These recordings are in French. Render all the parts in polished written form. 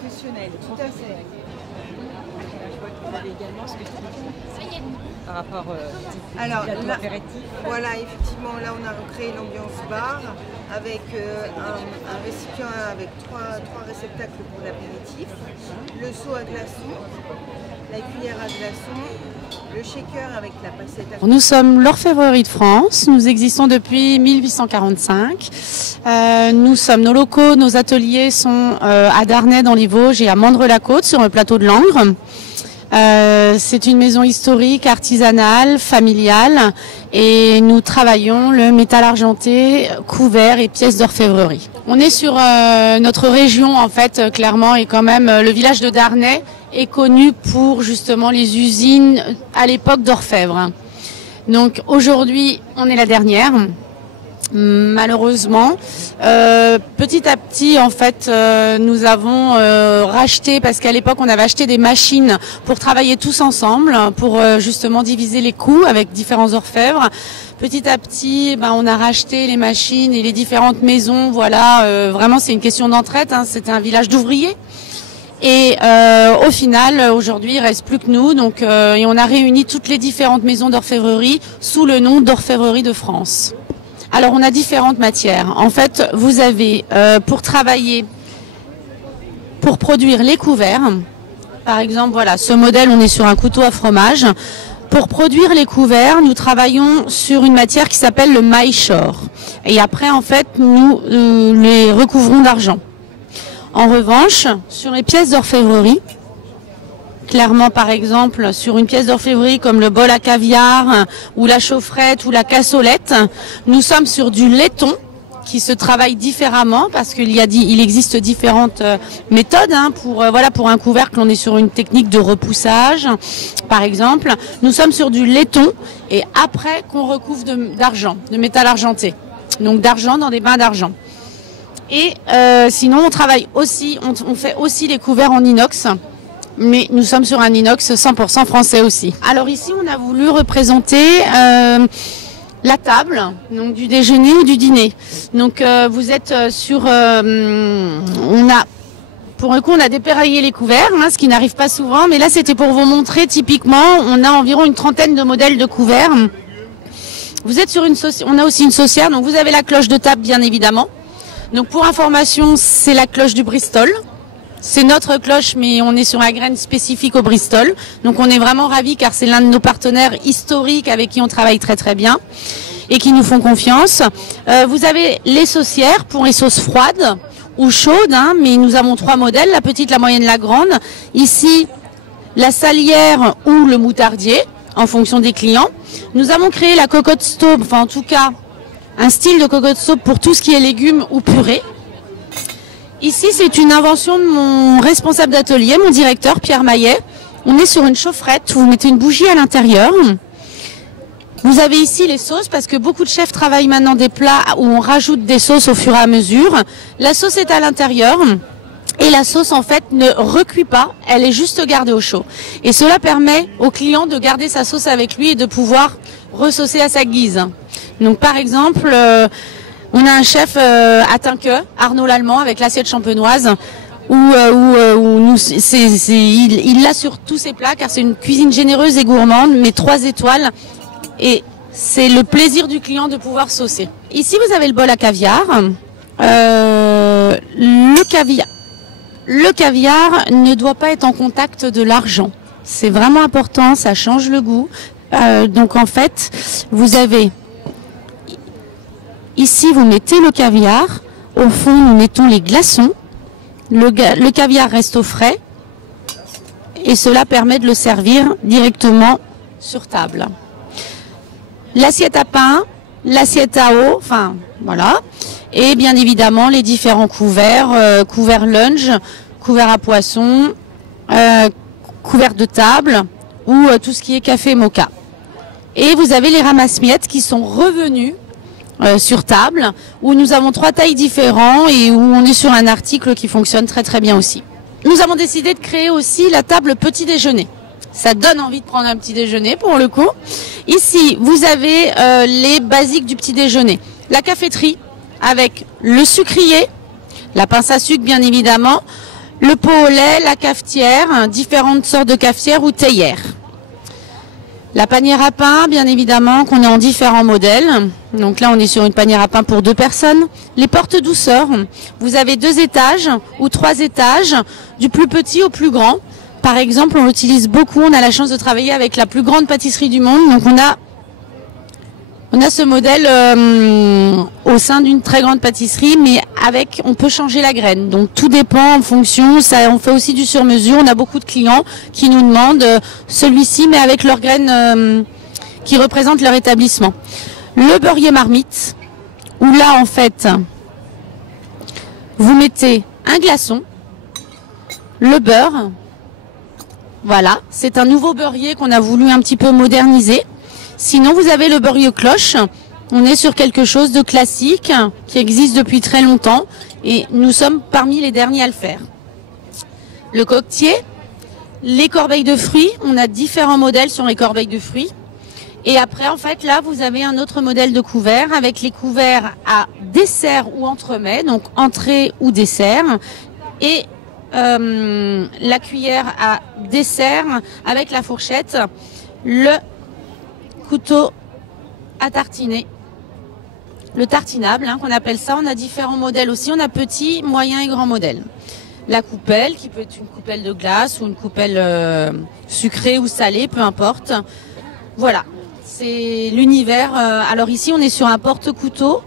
professionnel, tout à fait. Je vois que vous avez également ce que tu dis par rapport Alors là, apéritif. voilà, effectivement, là on a recréé l'ambiance bar avec un récipient avec trois réceptacles pour l'apéritif, le seau à glaçons, la cuillère à glaçons, le shaker avec la passette à... Nous sommes l'Orfèvrerie de France, nous existons depuis 1845. Nos locaux, nos ateliers sont à Darney dans les Vosges et à Mandres-la-Côte sur le plateau de Langres. C'est une maison historique, artisanale, familiale et nous travaillons le métal argenté, couverts et pièces d'orfèvrerie. On est sur notre région en fait, clairement, et quand même le village de Darney est connu pour justement les usines à l'époque d'orfèvre. Donc aujourd'hui, on est la dernière. Malheureusement, petit à petit, en fait, nous avons racheté, parce qu'à l'époque, on avait acheté des machines pour travailler tous ensemble, pour justement diviser les coûts avec différents orfèvres. Petit à petit, on a racheté les machines et les différentes maisons. Voilà, vraiment, c'est une question d'entraide. C'était un village d'ouvriers. Et au final, aujourd'hui, il reste plus que nous. Donc, et on a réuni toutes les différentes maisons d'orfèvrerie sous le nom d'Orfèvrerie de France. Alors, on a différentes matières. En fait, vous avez, pour travailler, pour produire les couverts, par exemple, voilà, ce modèle, on est sur un couteau à fromage. Pour produire les couverts, nous travaillons sur une matière qui s'appelle le maillechort. Et après, en fait, nous les recouvrons d'argent. En revanche, sur les pièces d'orfèvrerie, clairement, par exemple, sur une pièce d'orfèvrerie comme le bol à caviar ou la chaufferette ou la cassolette, nous sommes sur du laiton qui se travaille différemment parce il existe différentes méthodes pour un couvercle. On est sur une technique de repoussage, par exemple. Nous sommes sur du laiton et après qu'on recouvre d'argent, de métal argenté. Donc d'argent dans des bains d'argent. Et sinon, on travaille aussi, on fait aussi les couverts en inox. Mais nous sommes sur un inox 100% français aussi. Alors ici, on a voulu représenter la table, donc du déjeuner ou du dîner. Donc vous êtes sur... pour le coup, on a dépareillé les couverts, ce qui n'arrive pas souvent. Mais là, c'était pour vous montrer, typiquement, on a environ une trentaine de modèles de couverts. Vous êtes sur on a aussi une saucière, donc vous avez la cloche de table, bien évidemment. Donc pour information, c'est la cloche du Bristol. C'est notre cloche, mais on est sur la graine spécifique au Bristol. Donc on est vraiment ravis car c'est l'un de nos partenaires historiques avec qui on travaille très très bien et qui nous font confiance. Vous avez les saucières pour les sauces froides ou chaudes, mais nous avons 3 modèles, la petite, la moyenne, la grande. Ici, la salière ou le moutardier, en fonction des clients. Nous avons créé la cocotte stove, enfin en tout cas un style de cocotte stove pour tout ce qui est légumes ou purée. Ici, c'est une invention de mon responsable d'atelier, mon directeur, Pierre Maillet. On est sur une chaufferette où vous mettez une bougie à l'intérieur. Vous avez ici les sauces, parce que beaucoup de chefs travaillent maintenant des plats où on rajoute des sauces au fur et à mesure. La sauce est à l'intérieur et la sauce, en fait, ne recuit pas. Elle est juste gardée au chaud. Et cela permet au client de garder sa sauce avec lui et de pouvoir ressaucer à sa guise. Donc, par exemple... on a un chef à Tinqueux, Arnaud Lallemand, avec l'assiette champenoise, il l'a sur tous ses plats, car c'est une cuisine généreuse et gourmande, mais 3 étoiles, et c'est le plaisir du client de pouvoir saucer. Ici, vous avez le bol à caviar. Le caviar ne doit pas être en contact de l'argent. C'est vraiment important, ça change le goût. Donc en fait, vous avez... Ici, vous mettez le caviar. Au fond, nous mettons les glaçons. Le caviar reste au frais. Et cela permet de le servir directement sur table. L'assiette à pain, l'assiette à eau, enfin, voilà. Et bien évidemment, les différents couverts, couverts lunch, couverts à poisson, couverts de table ou tout ce qui est café mocha. Et vous avez les ramasse-miettes qui sont revenus sur table, où nous avons 3 tailles différentes et où on est sur un article qui fonctionne très très bien aussi. Nous avons décidé de créer aussi la table petit déjeuner. Ça donne envie de prendre un petit déjeuner pour le coup. Ici, vous avez les basiques du petit déjeuner. La caféterie avec le sucrier, la pince à sucre bien évidemment, le pot au lait, la cafetière, différentes sortes de cafetières ou théières. La panière à pain, bien évidemment, qu'on est en différents modèles. Donc là, on est sur une panière à pain pour 2 personnes. Les portes douceurs, vous avez 2 étages ou 3 étages, du plus petit au plus grand. Par exemple, on l'utilise beaucoup, on a la chance de travailler avec la plus grande pâtisserie du monde. Donc on a ce modèle au sein d'une très grande pâtisserie, mais on peut changer la graine. Donc tout dépend en fonction. On fait aussi du sur-mesure. On a beaucoup de clients qui nous demandent celui-ci, mais avec leurs graines qui représentent leur établissement. Le beurrier marmite, où là en fait, vous mettez un glaçon, le beurre. Voilà, c'est un nouveau beurrier qu'on a voulu un petit peu moderniser. Sinon, vous avez le beurrier cloche. On est sur quelque chose de classique qui existe depuis très longtemps et nous sommes parmi les derniers à le faire. Le coquetier, les corbeilles de fruits. On a différents modèles sur les corbeilles de fruits. Et après, en fait, là, vous avez un autre modèle de couvert avec les couverts à dessert ou entremets, donc entrée ou dessert. Et la cuillère à dessert avec la fourchette, le couteau à tartiner, le tartinable qu'on appelle ça. On a différents modèles aussi, on a petit, moyen et grand modèle. La coupelle qui peut être une coupelle de glace ou une coupelle sucrée ou salée, peu importe. Voilà, c'est l'univers. Alors ici on est sur un porte-couteau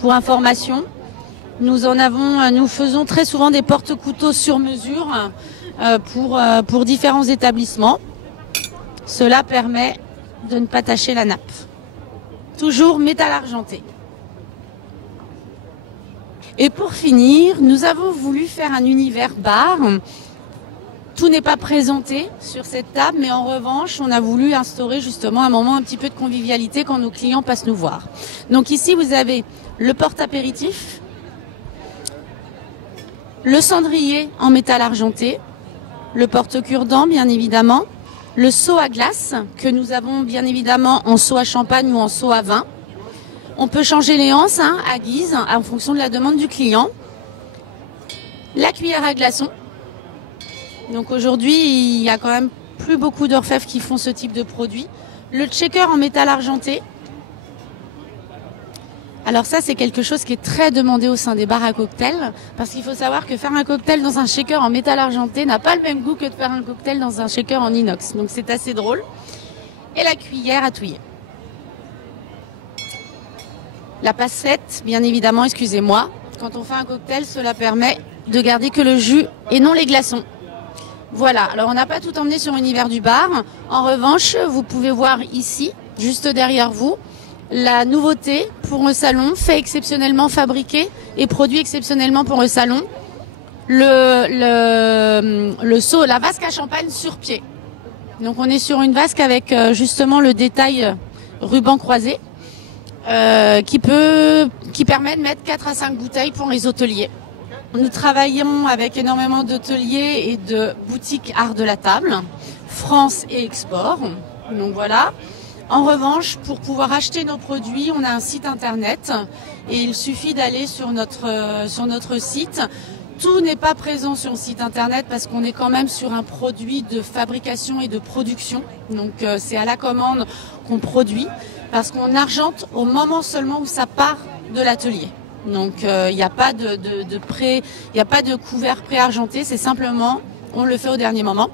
pour information. Nous faisons très souvent des porte-couteaux sur mesure pour différents établissements. Cela permet de ne pas tacher la nappe. Toujours métal argenté. Et pour finir, nous avons voulu faire un univers bar. Tout n'est pas présenté sur cette table, mais en revanche, on a voulu instaurer justement un moment un petit peu de convivialité quand nos clients passent nous voir. Donc ici, vous avez le porte-apéritif, le cendrier en métal argenté, le porte-cure-dents bien évidemment, le seau à glace que nous avons bien évidemment en seau à champagne ou en seau à vin. On peut changer les anses à guise en fonction de la demande du client. La cuillère à glaçons. Donc aujourd'hui, il y a quand même plus beaucoup d'orfèvres qui font ce type de produit. Le checker en métal argenté. Alors ça, c'est quelque chose qui est très demandé au sein des bars à cocktails, parce qu'il faut savoir que faire un cocktail dans un shaker en métal argenté n'a pas le même goût que de faire un cocktail dans un shaker en inox. Donc c'est assez drôle. Et la cuillère à touiller. La passette, bien évidemment, excusez-moi. Quand on fait un cocktail, cela permet de garder que le jus et non les glaçons. Voilà, alors on n'a pas tout emmené sur l'univers du bar. En revanche, vous pouvez voir ici, juste derrière vous, la nouveauté pour un salon, fait exceptionnellement fabriqué et produit exceptionnellement pour un salon, le seau, la vasque à champagne sur pied. Donc on est sur une vasque avec justement le détail ruban croisé qui permet de mettre 4 à 5 bouteilles pour les hôteliers. Nous travaillons avec énormément d'hôteliers et de boutiques art de la table, France et export. Donc voilà. En revanche, pour pouvoir acheter nos produits, on a un site internet et il suffit d'aller sur notre site. Tout n'est pas présent sur le site internet parce qu'on est quand même sur un produit de fabrication et de production. Donc c'est à la commande qu'on produit parce qu'on argente au moment seulement où ça part de l'atelier. Donc il n'y a pas de couvert pré-argenté, c'est simplement on le fait au dernier moment.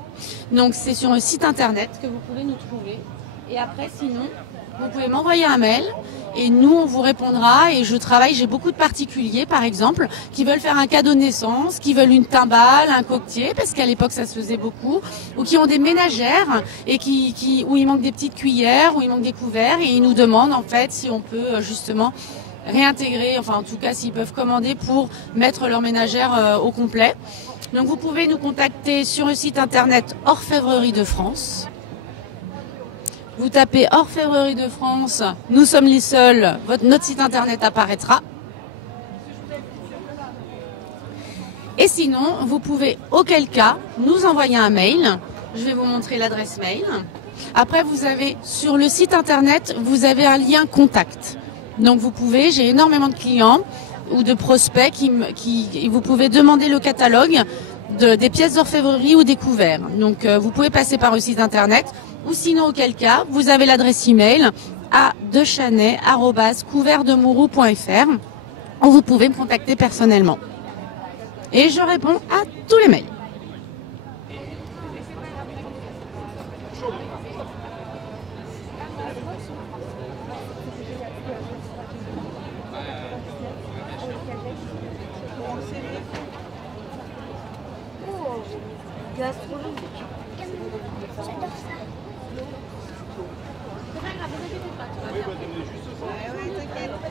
Donc c'est sur un site internet que vous pouvez nous trouver. Et après, sinon, vous pouvez m'envoyer un mail et nous, on vous répondra. Et j'ai beaucoup de particuliers, par exemple, qui veulent faire un cadeau de naissance, qui veulent une timbale, un coquetier, parce qu'à l'époque, ça se faisait beaucoup, ou qui ont des ménagères et où il manque des petites cuillères, où il manque des couverts, et ils nous demandent, en fait, si on peut, justement, réintégrer, enfin, en tout cas, s'ils peuvent commander pour mettre leur ménagère au complet. Donc, vous pouvez nous contacter sur le site internet Orfèvrerie de France. Vous tapez Orfèvrerie de France, nous sommes les seuls, notre site internet apparaîtra. Et sinon, vous pouvez, auquel cas, nous envoyer un mail. Je vais vous montrer l'adresse mail. Après, vous avez, sur le site internet, vous avez un lien contact. Donc vous pouvez, j'ai énormément de clients ou de prospects vous pouvez demander le catalogue des pièces d'orfèvrerie ou des couverts. Donc vous pouvez passer par le site internet ou sinon auquel cas vous avez l'adresse email à dechanet@couvertdemourou.fr où vous pouvez me contacter personnellement. Et je réponds à tous les mails. Gastronomique. J'adore ça. Ouais, t'inquiète.